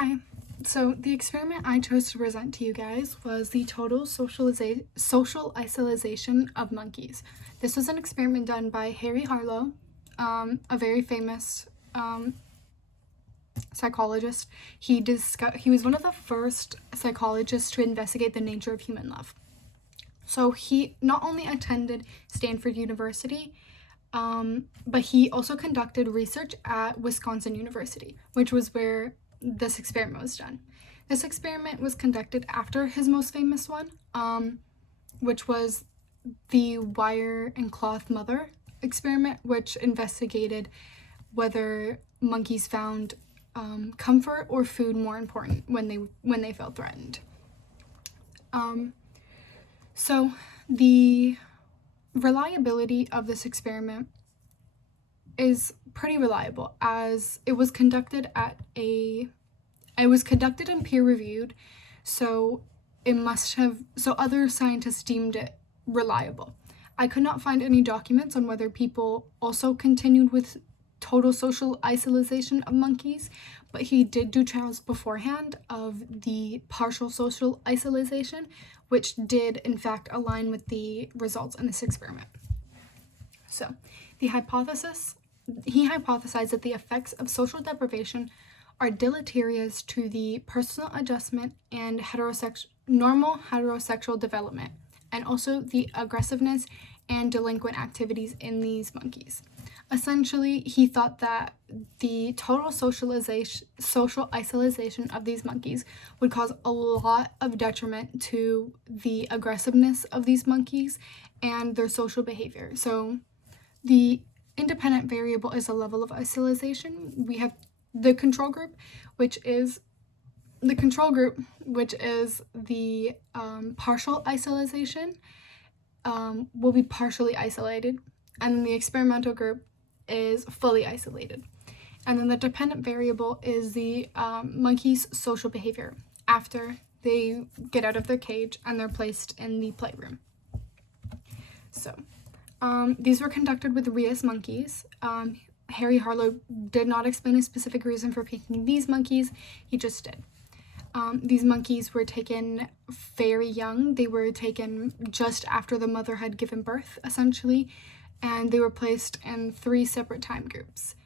Hi. So the experiment I chose to present to you guys was the total social isolation of monkeys. This was an experiment done by Harry Harlow, a very famous psychologist. He was one of the first psychologists to investigate the nature of human love. So he not only attended Stanford University, but he also conducted research at Wisconsin University, which was where this experiment was done. This experiment was conducted after his most famous one, which was the wire and cloth mother experiment, which investigated whether monkeys found comfort or food more important when they felt threatened. So the reliability of this experiment is pretty reliable, as it was conducted and peer reviewed, so other scientists deemed it reliable. I could not find any documents on whether people also continued with total social isolation of monkeys, but he did do trials beforehand of the partial social isolation, which did in fact align with the results in this experiment. So he hypothesized that the effects of social deprivation are deleterious to the personal adjustment and normal heterosexual development, and also the aggressiveness and delinquent activities in these monkeys. Essentially, he thought that the total social isolation of these monkeys would cause a lot of detriment to the aggressiveness of these monkeys and their social behavior. So the independent variable is a level of isolation. We have the control group, which is the partial isolation, will be partially isolated, and then the experimental group is fully isolated. And then the dependent variable is the monkey's social behavior after they get out of their cage and they're placed in the playroom. So these were conducted with rhesus monkeys. Harry Harlow did not explain a specific reason for picking these monkeys, he just did. These monkeys were taken very young. They were taken just after the mother had given birth, essentially, and they were placed in 3 separate time groups,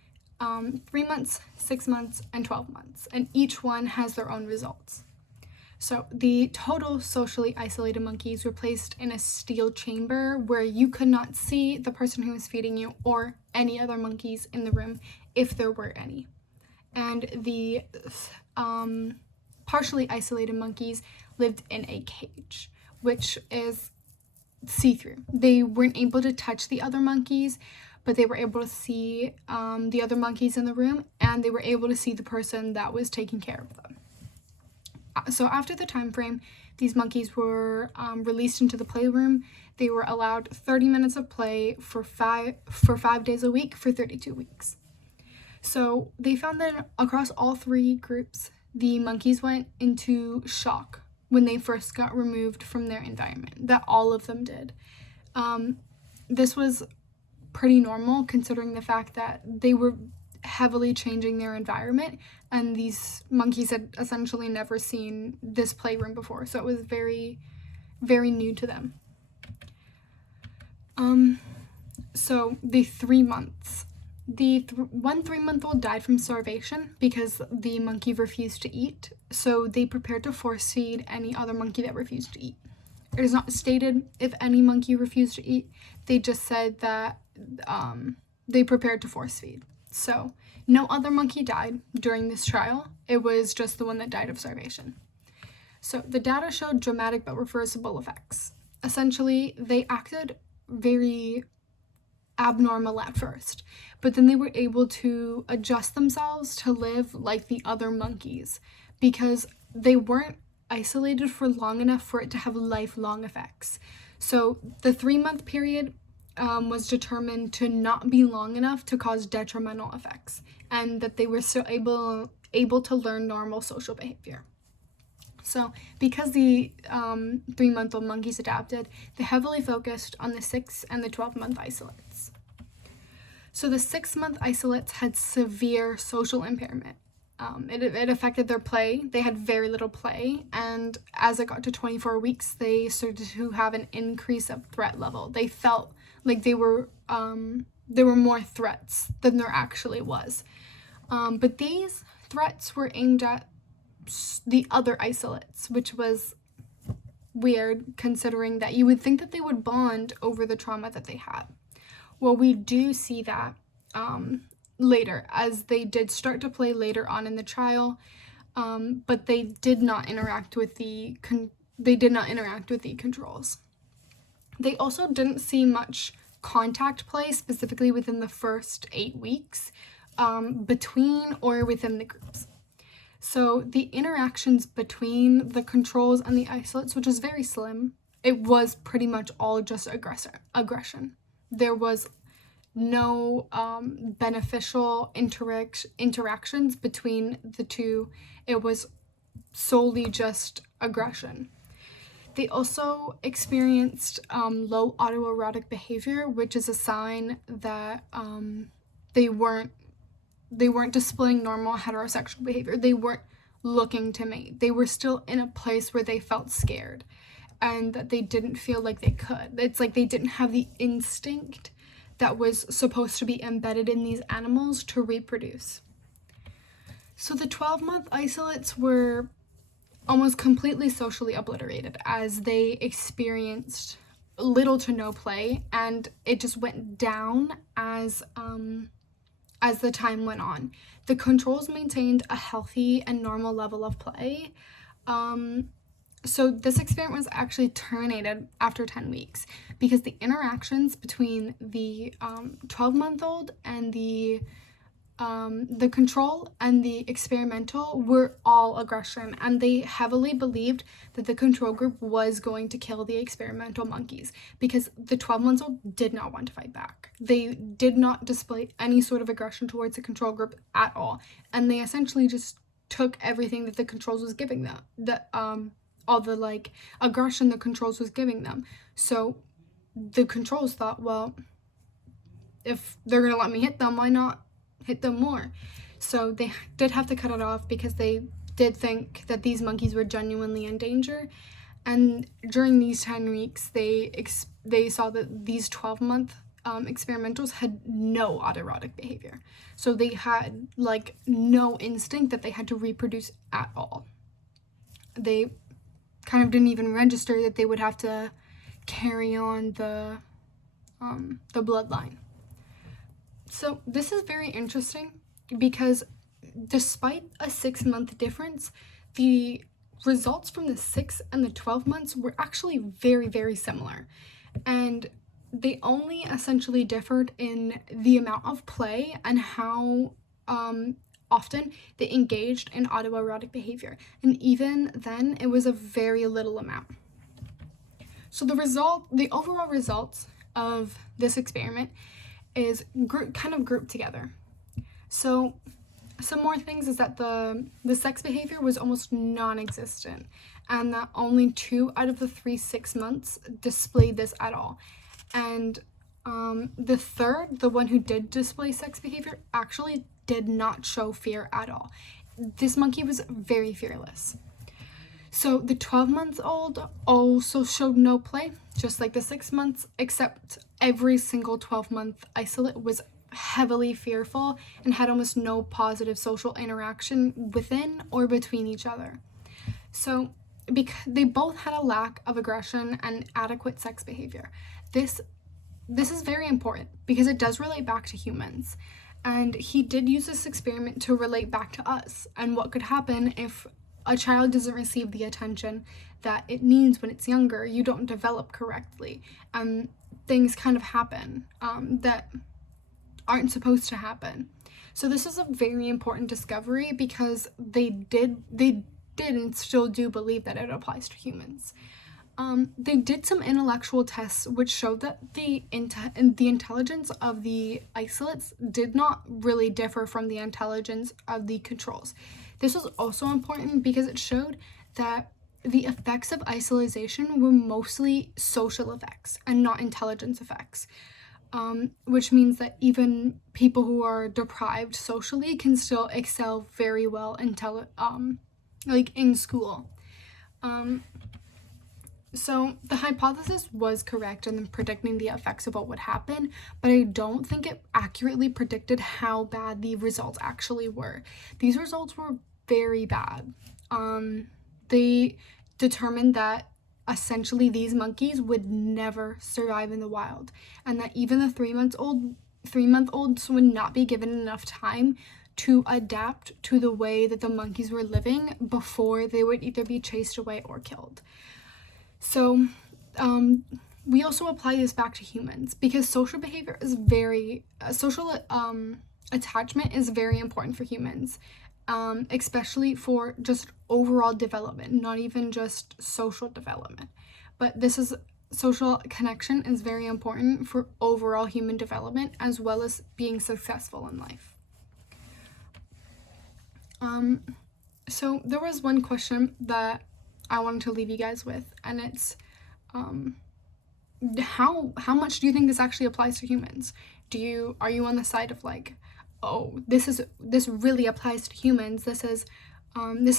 3 months, 6 months, and 12 months, and each one has their own results. So the total socially isolated monkeys were placed in a steel chamber where you could not see the person who was feeding you or any other monkeys in the room, if there were any. And the partially isolated monkeys lived in a cage, which is see-through. They weren't able to touch the other monkeys, but they were able to see the other monkeys in the room, and they were able to see the person that was taking care of them. So after the time frame, these monkeys were released into the playroom. They were allowed 30 minutes of play for 5 days a week for 32 weeks. So they found that across all 3 groups, the monkeys went into shock when they first got removed from their environment, that all of them did. This was pretty normal considering the fact that they were heavily changing their environment, and these monkeys had essentially never seen this playroom before, so it was very, very new to them. So the 3 months. One 3-month-old died from starvation because the monkey refused to eat, so they prepared to force feed any other monkey that refused to eat. It is not stated if any monkey refused to eat, they just said that they prepared to force feed. So no other monkey died during this trial, it was just the one that died of starvation. So the data showed dramatic but reversible effects. Essentially, they acted very abnormal at first, but then they were able to adjust themselves to live like the other monkeys because they weren't isolated for long enough for it to have lifelong effects. So the 3-month period was determined to not be long enough to cause detrimental effects, and that they were still able to learn normal social behavior. So because the 3-month-old monkeys adapted, they heavily focused on the 6 and the 12-month isolates. So the 6-month isolates had severe social impairment. It affected their play. They had very little play, and as it got to 24 weeks, they started to have an increase of threat level. They felt like there were more threats than there actually was. But these threats were aimed at the other isolates, which was weird considering that you would think that they would bond over the trauma that they had. Well, we do see that later, as they did start to play later on in the trial, but they did not interact with the controls. They also didn't see much contact play, specifically within the first 8 weeks, between or within the groups. So the interactions between the controls and the isolates, which is very slim, it was pretty much all just aggression. There was no beneficial interactions between the two. It was solely just aggression. They also experienced low autoerotic behavior, which is a sign that they weren't displaying normal heterosexual behavior. They weren't looking to mate. They were still in a place where they felt scared and that they didn't feel like they could. It's like they didn't have the instinct that was supposed to be embedded in these animals to reproduce. So the 12-month isolates were almost completely socially obliterated, as they experienced little to no play, and it just went down as the time went on. The controls maintained a healthy and normal level of play. So this experiment was actually terminated after 10 weeks because the interactions between the 12-month-old and the control and the experimental were all aggression, and they heavily believed that the control group was going to kill the experimental monkeys because the 12-month-old did not want to fight back. They did not display any sort of aggression towards the control group at all, and they essentially just took everything that the controls was giving them, all the aggression the controls was giving them. So the controls thought, well, if they're gonna let me hit them, why not hit them more? So they did have to cut it off because they did think that these monkeys were genuinely in danger. And during these 10 weeks, they saw that these 12-month experimentals had no autoerotic behavior. So they had no instinct that they had to reproduce at all. They kind of didn't even register that they would have to carry on the bloodline. So this is very interesting because despite a 6-month difference, the results from the 6 and the 12 months were actually very, very similar. And they only essentially differed in the amount of play and how often they engaged in autoerotic behavior. And even then, it was a very little amount. So the overall results of this experiment is grouped together. So some more things is that the sex behavior was almost non-existent, and that only 2 out of the 3 6 months displayed this at all. And the third, the one who did display sex behavior, actually did not show fear at all. This monkey was very fearless. So the 12-month-old also showed no play, just like the 6 months, except every single 12-month isolate was heavily fearful and had almost no positive social interaction within or between each other. So because they both had a lack of aggression and adequate sex behavior. This is very important because it does relate back to humans. And he did use this experiment to relate back to us and what could happen if a child doesn't receive the attention that it needs when it's younger. You don't develop correctly. Things kind of happen that aren't supposed to happen. So this is a very important discovery because they did and still do believe that it applies to humans. They did some intellectual tests which showed that the intelligence of the isolates did not really differ from the intelligence of the controls. This was also important because it showed that the effects of isolation were mostly social effects and not intelligence effects. which means that even people who are deprived socially can still excel very well like in school. So the hypothesis was correct in predicting the effects of what would happen, but I don't think it accurately predicted how bad the results actually were. These results were very bad. They determined that essentially these monkeys would never survive in the wild, and that even the 3-month-olds would not be given enough time to adapt to the way that the monkeys were living before they would either be chased away or killed. So we also apply this back to humans because social behavior is social attachment is very important for humans, especially for just overall development, not even just social development. But social connection is very important for overall human development as well as being successful in life. So there was one question that I wanted to leave you guys with, and it's how much do you think this actually applies to humans? Are you on the side of like, oh, this really applies to humans, this is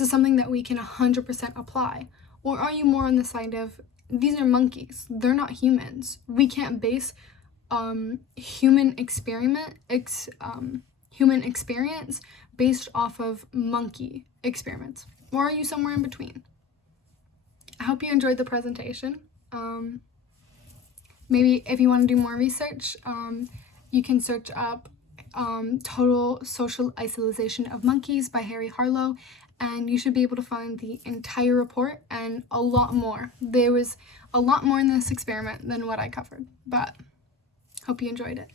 something that we can 100% apply? Or are you more on the side of, these are monkeys, they're not humans, we can't base human experience based off of monkey experiments? Or are you somewhere in between? I hope you enjoyed the presentation. Maybe if you want to do more research, you can search up Total Social Isolation of Monkeys by Harry Harlow, and you should be able to find the entire report and a lot more. There was a lot more in this experiment than what I covered, but hope you enjoyed it.